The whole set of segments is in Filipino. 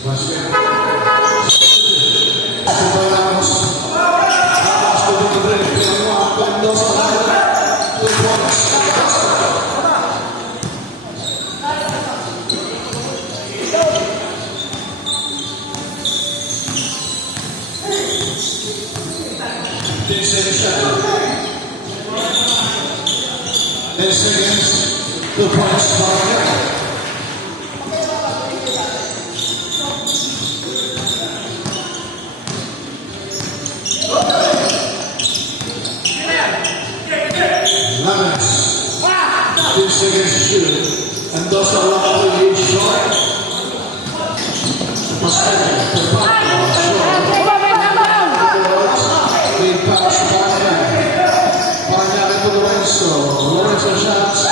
The points Lemons. 2 seconds to shoot. And those are roughly short. Pascal, the back, short. Big pass back there. Pagnale to Lorenzo. Lorenzo shots.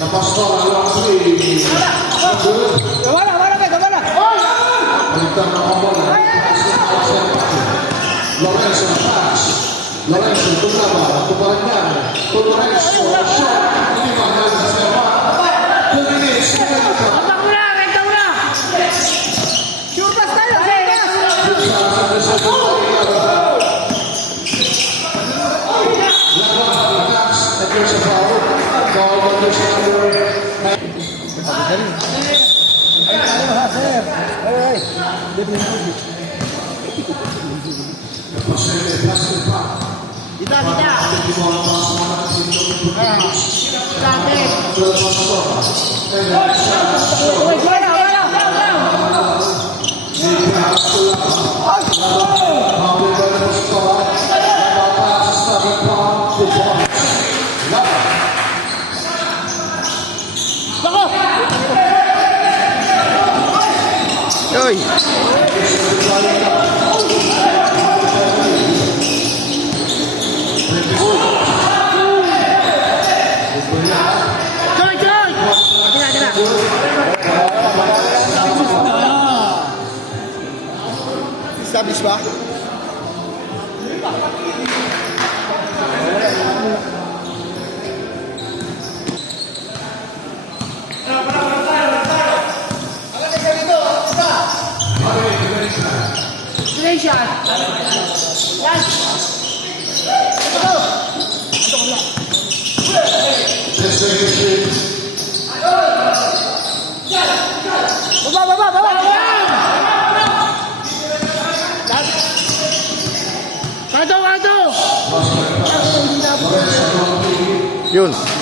La pastola, long three. Lorenzo pass. Lorenzo tornava, tu Pagnale, con Lorenzo, shot. Ini Pagnale siapa? Kunis, Oi. Establish ba? Yun.